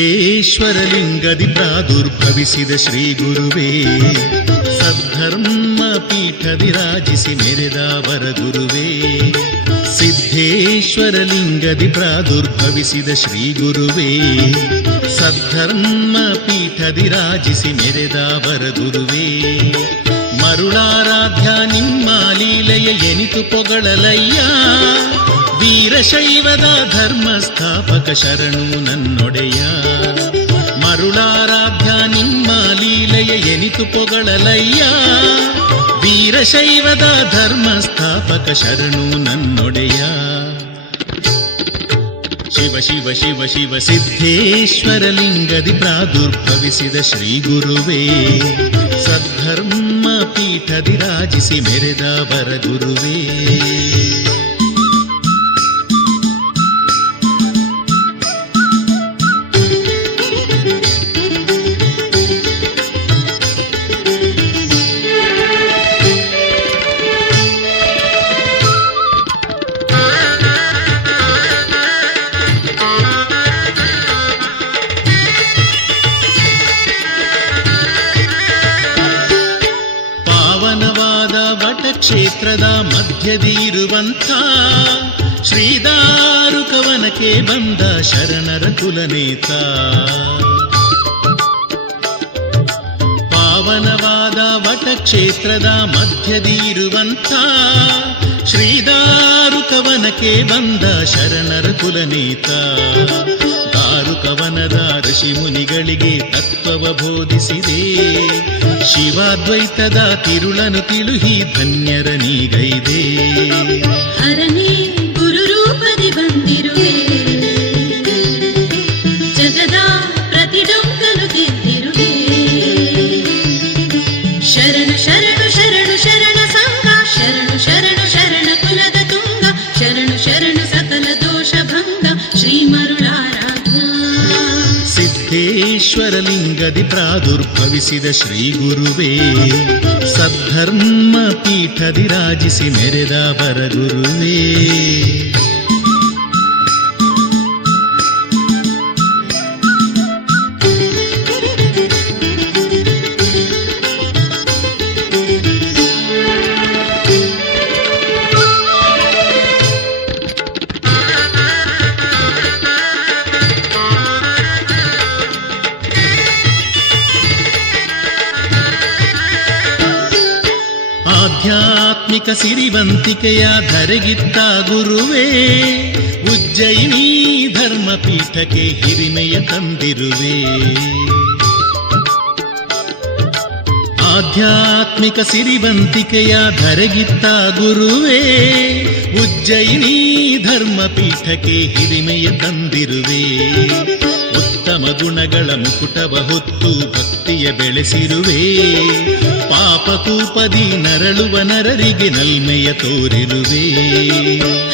ಸಿದ್ಧೇಶ್ವರಲಿಂಗದಿ ಪ್ರಾದುರ್ಭವಿಸಿದ ಶ್ರೀ ಗುರುವೇ, ಸದ್ಧರ್ಮ ಪೀಠದಿ ರಾಜಿಸಿ ಮೆರೆದವರ ಗುರುವೇ. ಸಿದ್ಧೇಶ್ವರಲಿಂಗದಿ ಪ್ರಾದುರ್ಭವಿಸಿದ ಶ್ರೀ ಗುರುವೇ, ಸದ್ಧರ್ಮ ಪೀಠದಿ ರಾಜಿಸಿ ಮೆರೆದವರ ಗುರುವೇ. ಮರುಳಾರಾಧ್ಯ ನಿಮ್ಮ ಲೀಲೆಯ ಎನಿತು ಪೊಗಳಲಯ್ಯ, ವೀರಶೈವದ ಧರ್ಮ ಸ್ಥಾಪಕ ಶರಣು ನನ್ನೊಡೆಯ. ಮರುಳಾರಾಧ್ಯ ನಿಮ್ಮ ಲೀಲೆಯ ಎನಿತು ಪೊಗಳಲಯ್ಯ, ವೀರಶೈವದ ಧರ್ಮ ಸ್ಥಾಪಕ ಶರಣು ನನ್ನೊಡೆಯ. ಶಿವ ಶಿವ ಶಿವ ಶಿವ ಸಿದ್ಧೇಶ್ವರಲಿಂಗದಿ ಪ್ರಾದುರ್ಭವಿಸಿದ ಶ್ರೀ ಗುರುವೇ, ಸದ್ಧರ್ಮ ಪೀಠದಿ ರಾಜಿಸಿ ಮೆರೆದವರ ಗುರುವೇ. ಕ್ಷೇತ್ರದ ಮಧ್ಯದಿ ಇರುವಂಥ ಶ್ರೀದಾರುಕವನಕ್ಕೆ ಬಂದ ಶರಣರ ಕುಲನೇತ. ಪಾವನವಾದ ವಟಕ್ಷೇತ್ರದ ಮಧ್ಯದಿ ಇರುವಂಥ ಶ್ರೀದಾರುಕವನಕ್ಕೆ ಬಂದ ಶರಣರ ಕುಲನೇತ. ದಾರುಕವನದ ಋಷಿ ಮುನಿಗಳಿಗೆ ತತ್ವವ ಬೋಧಿಸಿದೆ, ಶಿವಾದ್ವೈತದ ತಿರುಳನು ತಿಳುಹಿ ಧನ್ಯರ ನೀಗೈದೆ. ಹರನೇ ಗುರು ರೂಪದಿ ಬಂದಿರುವೆ, ಜಗದ ಪ್ರತಿಡೊಂಕಲು ಗೆದ್ದಿರುವೆ. ಶರಣು ಶರಣು ಶರಣು ಶರಣ ಸಂಘ, ಶರಣು ಶರಣು ಶರಣ ಕುಲದ ತುಂಗ, ಶರಣು ಶರಣು ಸಕಲ ದೋಷ ಭಂಗ ಶ್ರೀ ಮರುಳಾರಾಧ್ಯ. ಸಿದ್ಧೇಶ್ವರಲಿಂಗದಿ ಪ್ರಾದುರ್ಭವಿಸಿದ ಶ್ರೀ ಗುರುವೇ, ಸದ್ಧರ್ಮ ಪೀಠದಿ ರಾಜಿಸಿ ಮೆರೆದವರ ಗುರುವೇ. ಆಧ್ಯಾತ್ಮಿಕ ಸಿರಿವಂತಿಕೆಯ ಧರೆಗಿತ್ತ ಗುರುವೇ, ಉಜ್ಜಯಿನಿ ಧರ್ಮಪೀಠಕ್ಕೆ ಹಿರಿಮೆಯ ತಂದಿರುವೆ. ಆಧ್ಯಾತ್ಮಿಕ ಸಿರಿವಂತಿಕೆಯ ಧರೆಗಿತ್ತ ಗುರುವೇ, ಉಜ್ಜಯಿನಿ ಧರ್ಮಪೀಠಕ್ಕೆ ಹಿರಿಮೆಯ ತಂದಿರುವೆ. ಉತ್ತಮ ಗುಣಗಳ ಮುಕುಟವ ಹೊತ್ತು ಭಕ್ತಿಯ ಬೆಳೆಸಿರುವೆ, ಪಾಪಕೂಪದಿ ನರಳುವ ನರರಿಗೆ ನಲ್ಮೆಯ ತೋರಿರುವೆ.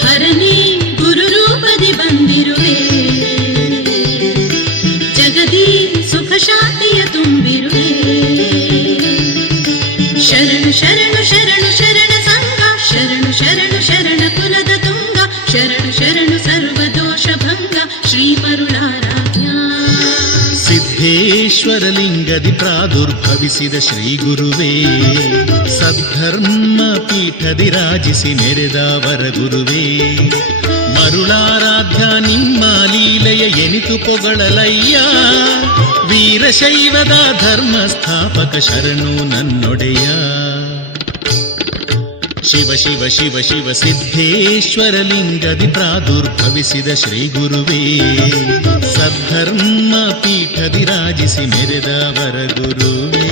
ಹರನೇ ಗುರು ರೂಪದಿ ಬಂದಿರುವೆ, ಜಗದಿ ಸುಖ ಶಾಂತಿಯ ತುಂಬಿರುವೆ. ಶರಣು ಶರಣು ಶರಣು ಶರಣ ಸಂಘ, ಶರಣು ಶರಣು ಶರಣ ಕುಲದ ತುಂಗ, ಶರಣು ಶರಣು ಸರ್ವ ದೋಷ ಭಂಗ ಶ್ರೀ ಮರುಳಾರಾಧ್ಯ. ಸಿದ್ಧೇಶ್ವರಲಿಂಗದಿ ಪ್ರಾದುರ್ಭವಿಸಿದ ಶ್ರೀ ಗುರುವೇ, ಸದ್ಧರ್ಮ ಪೀಠದಿ ರಾಜಿಸಿ ಮೆರೆದವರ ಗುರುವೇ. ಮರುಳಾರಾಧ್ಯ ನಿಮ್ಮ ಲೀಲೆಯ ಎನಿತು ಪೊಗಳಲಯ್ಯ, ವೀರಶೈವದ ಧರ್ಮ ಸ್ಥಾಪಕ ಶರಣು ನನ್ನೊಡೆಯ. ಶಿವ ಶಿವ ಶಿವ ಶಿವ ಸಿದ್ಧೇಶ್ವರಲಿಂಗದಿ ಪ್ರಾದುರ್ಭವಿಸಿದ ಶ್ರೀ ಗುರುವೇ, ಸದ್ಧರ್ಮ ಪೀಠದಿ ರಾಜಿಸಿ ಮೆರೆದವರ ಗುರುವೇ.